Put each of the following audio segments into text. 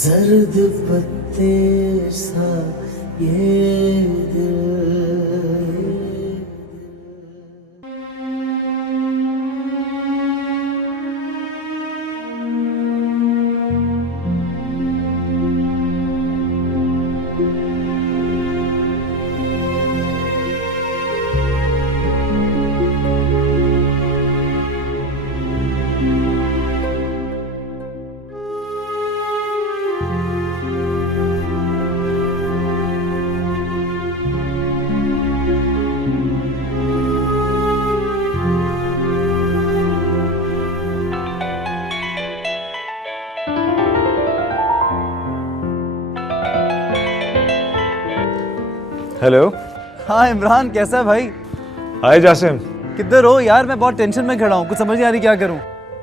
जर्द पत्ते सा ये दिल। हेलो। हाँ इमरान, कैसा है भाई? हाय जासिम। किधर हो यार? मैं बहुत टेंशन में खड़ा हूँ, कुछ समझ नहीं आ रही क्या करूँ।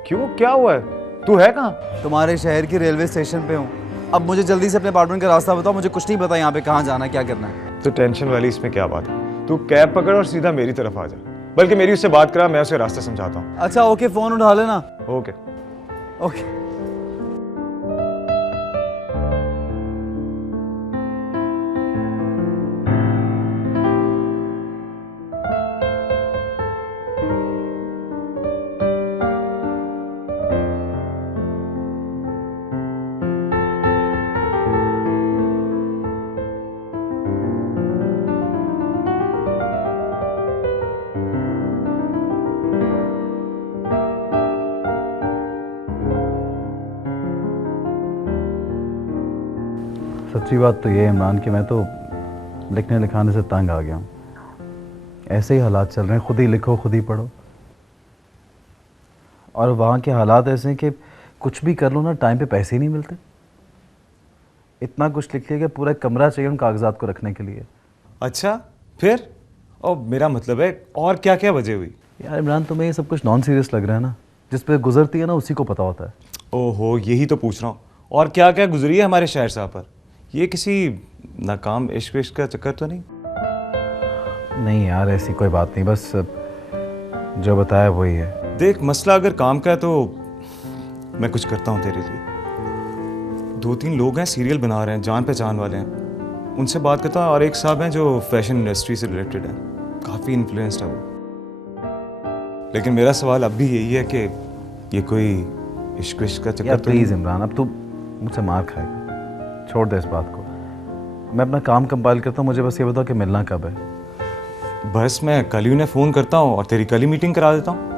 क्यों, क्या हुआ है? तू है कहाँ? तुम्हारे शहर की रेलवे स्टेशन पे हूँ। अब मुझे जल्दी से अपने अपार्टमेंट का रास्ता बताओ, मुझे कुछ नहीं पता यहाँ पे कहाँ जाना है, क्या करना है। तो टेंशन वाली इसमें क्या बात है? तू कैब पकड़ और सीधा मेरी तरफ आ जा, बल्कि मेरी उससे बात करा, मैं उसे रास्ता समझाता हूँ। अच्छा ओके, फोन उठा लेना। ओके। ओके। सच्ची बात तो ये है इमरान कि मैं तो लिखने लिखाने से तंग आ गया हूँ। ऐसे ही हालात चल रहे हैं, खुद ही लिखो खुद ही पढ़ो। और वहाँ के हालात ऐसे हैं कि कुछ भी कर लो ना, टाइम पे पैसे ही नहीं मिलते। इतना कुछ लिख लिया कि पूरा कमरा चाहिए उन कागजात को रखने के लिए। अच्छा फिर? और मेरा मतलब है और क्या क्या वजह हुई? यार इमरान, तुम्हें ये सब कुछ नॉन सीरियस लग रहा है ना? जिस पे गुजरती है ना उसी को पता होता है। ओहो, यही तो पूछ रहा हूँ। और क्या क्या गुजरी है हमारे शहर साहब पर? ये किसी नाकाम इश्क विश्क का चक्कर तो नहीं? नहीं यार, ऐसी कोई बात नहीं, बस जो बताया वही है। देख, मसला अगर काम का है तो मैं कुछ करता हूँ तेरे लिए। 2-3 लोग हैं, सीरियल बना रहे हैं, जान पहचान वाले हैं, उनसे बात करता हूँ। और एक साहब हैं जो फैशन इंडस्ट्री से रिलेटेड हैं, काफ़ी इन्फ्लुएंस्ड है वो। लेकिन मेरा सवाल अब भी यही है कि ये कोई इश्क विश्क का चक्कर तो नहीं? प्लीज़ इमरान, अब तू मुझसे मार खाएगा, छोड़ दे इस बात को। मैं अपना काम कंपाइल करता हूँ, मुझे बस ये बताओ कि मिलना कब है। बस मैं कल ही उन्हें फ़ोन करता हूँ और तेरी कल ही मीटिंग करा देता हूँ।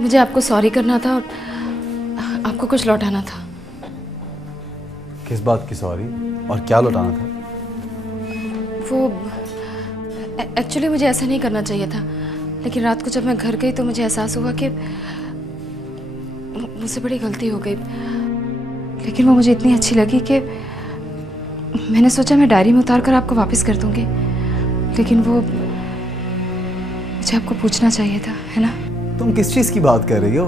मुझे आपको सॉरी करना था और आपको कुछ लौटाना था। किस बात की सॉरी और क्या लौटाना था? वो एक्चुअली मुझे ऐसा नहीं करना चाहिए था, लेकिन रात को जब मैं घर गई तो मुझे एहसास हुआ कि मुझसे बड़ी गलती हो गई। लेकिन वो मुझे इतनी अच्छी लगी कि मैंने सोचा मैं डायरी में उतार कर आपको वापस कर दूंगी। लेकिन वो मुझे आपको पूछना चाहिए था, है ना? तुम किस चीज की बात कर रही हो?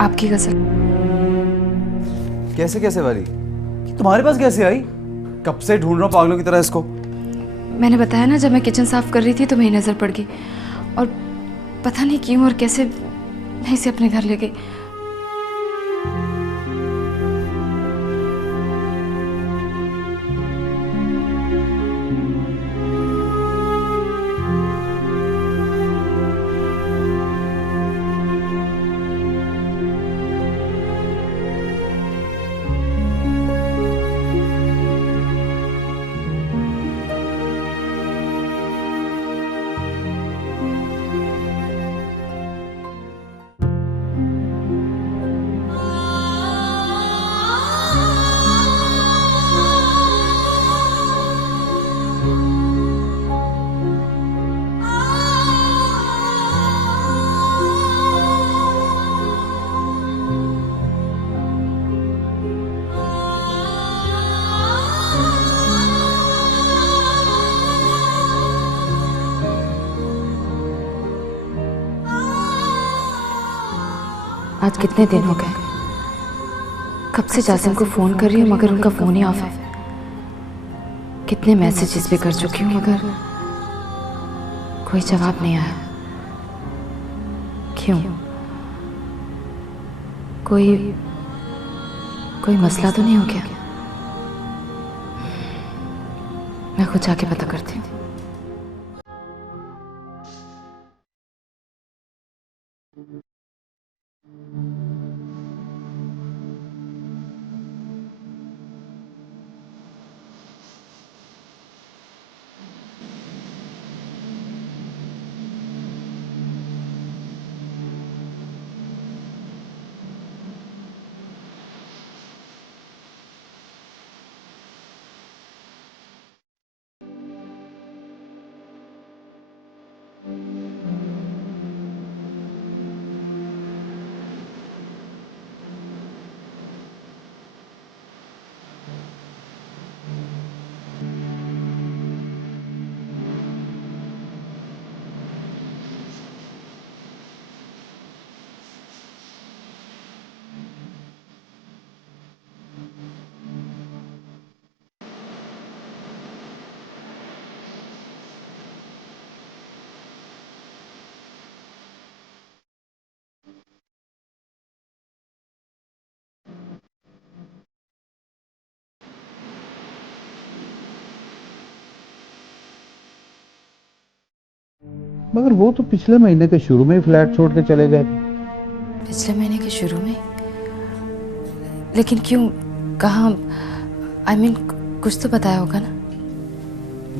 आपकी गजल। कैसे कैसे वाली? तुम्हारे पास कैसे आई? कब से ढूंढ रहा हूँ पागलों की तरह इसको। मैंने बताया ना, जब मैं किचन साफ कर रही थी तो मेरी नज़र पड़ गई और पता नहीं क्यों और कैसे मैं इसे अपने घर ले गई। आज कितने दिन हो गए, कब से जासिम को फ़ोन कर रही हूँ मगर उनका फ़ोन ही ऑफ है। कितने मैसेजेस भी कर चुकी हूँ मगर कोई जवाब नहीं आया। क्यों? कोई मसला तो नहीं हो गया? मैं खुद जाके पता करती हूँ। मगर वो तो पिछले महीने के शुरू में ही फ्लैट छोड़ के चले गए थे। पिछले महीने के शुरू में? लेकिन क्यों, कहाँ? I mean, कुछ तो बताया होगा ना?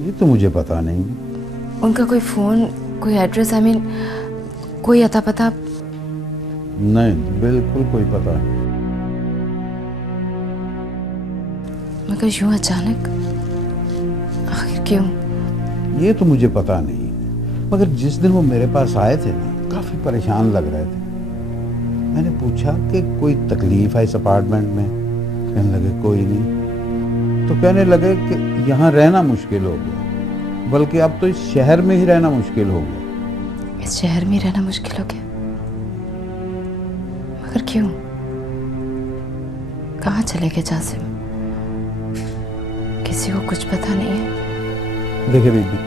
ये तो मुझे पता नहीं। उनका कोई फ़ोन, कोई एड्रेस, I mean, कोई अता पता? नहीं, बिल्कुल कोई पता नहीं। मगर यूं अचानक, आखिर क्यों? ये तो मुझे पता नहीं, मगर जिस दिन वो मेरे पास आए थे ना, काफी परेशान लग रहे थे। मैंने पूछा कि कोई तकलीफ है इस अपार्टमेंट में? कहने लगे कोई नहीं। तो कहने लगे कि यहाँ रहना मुश्किल हो गया, बल्कि अब तो इस शहर में ही रहना मुश्किल हो गया। इस शहर में रहना मुश्किल हो गया? मगर क्यों? कहाँ चले गए जासिम? किसी को कुछ पता नहीं है? देखिए बीबी,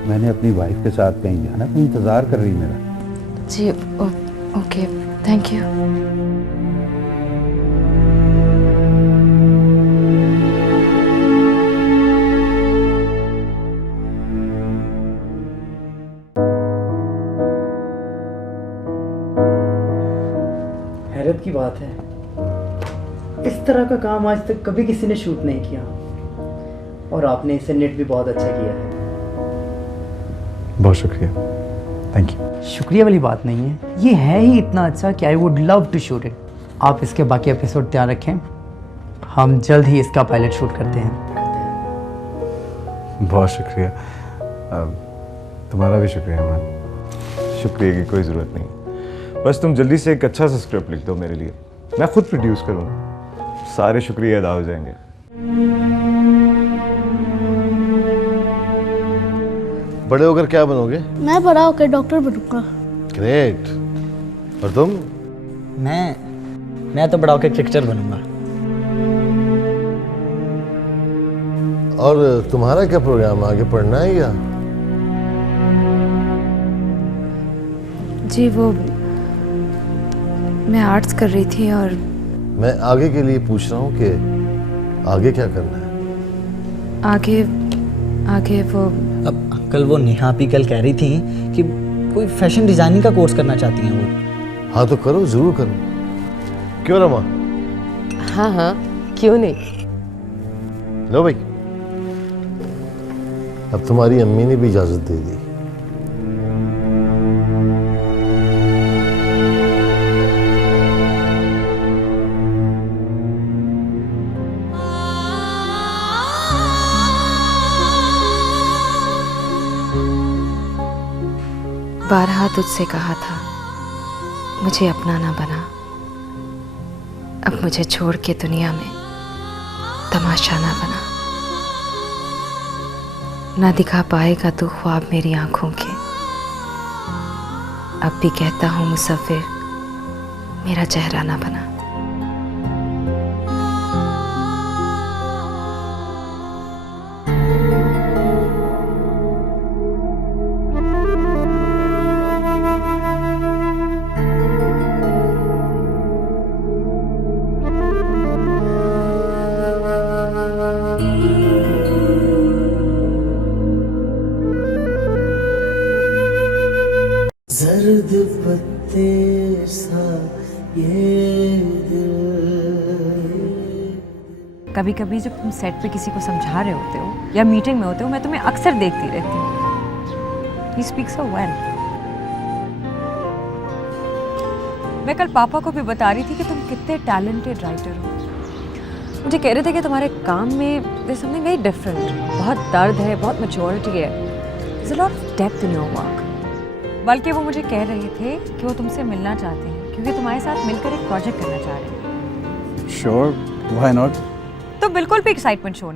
मैंने अपनी वाइफ के साथ कहीं जाना, कहीं इंतजार कर रही मेरा। जी ओके, थैंक यू। हैरत की बात है, इस तरह का काम आज तक कभी किसी ने शूट नहीं किया, और आपने इसे नेट भी बहुत अच्छा किया है। बहुत शुक्रिया, थैंक यू। शुक्रिया वाली बात नहीं है, ये है ही इतना अच्छा कि I would love to shoot it. आप इसके बाकी एपिसोड तैयार रखें, हम जल्द ही इसका पायलट शूट करते हैं। बहुत शुक्रिया। तुम्हारा भी शुक्रिया अमन। शुक्रिया की कोई ज़रूरत नहीं, बस तुम जल्दी से एक अच्छा सा स्क्रिप्ट लिख दो मेरे लिए, मैं खुद प्रोड्यूस करूँगा, सारे शुक्रिया अदा हो जाएंगे। बड़े होकर क्या बनोगे? मैं बड़ा होकर डॉक्टर बनूंगा। ग्रेट। और तुम? मैं तो बड़ा होकर क्रिकेटर बनूंगा। और तुम्हारा क्या प्रोग्राम, आगे पढ़ना है या? जी वो, मैं आर्ट्स कर रही थी और मैं आगे के लिए पूछ रहा हूँ कि आगे क्या करना है? आगे वो, अब कल वो नेहा भी कल कह रही थी कि कोई फैशन डिजाइनिंग का कोर्स करना चाहती हैं वो। हाँ तो करो, जरूर करो। क्यों रमा? हाँ हाँ, क्यों नहीं। लो भाई, अब तुम्हारी अम्मी ने भी इजाजत दे दी। बारहा तुझसे कहा था मुझे अपना ना बना, अब मुझे छोड़ के दुनिया में तमाशा ना बना। ना दिखा पाएगा तू ख्वाब मेरी आंखों के, अब भी कहता हूँ मुसफ़िर मेरा चेहरा ना बना। जर्द पत्ते सा ये कभी कभी जब तुम सेट पे किसी को समझा रहे होते हो या मीटिंग में होते हो, मैं तुम्हें अक्सर देखती रहती हूँ। You speak so well. मैं कल पापा को भी बता रही थी कि तुम कितने टैलेंटेड राइटर हो। मुझे कह रहे थे कि तुम्हारे काम में there's something very different. बहुत दर्द है, बहुत मैच्योरिटी है। There's a lot of depth in your work. बल्कि वो मुझे कह रहे थे कि वो तुमसे मिलना चाहते हैं क्योंकि तुम्हारे साथ मिलकर एक प्रोजेक्ट करना चाह रहे हैं। Sure, why not? तो बिल्कुल भी एक्साइटमेंट शो नहीं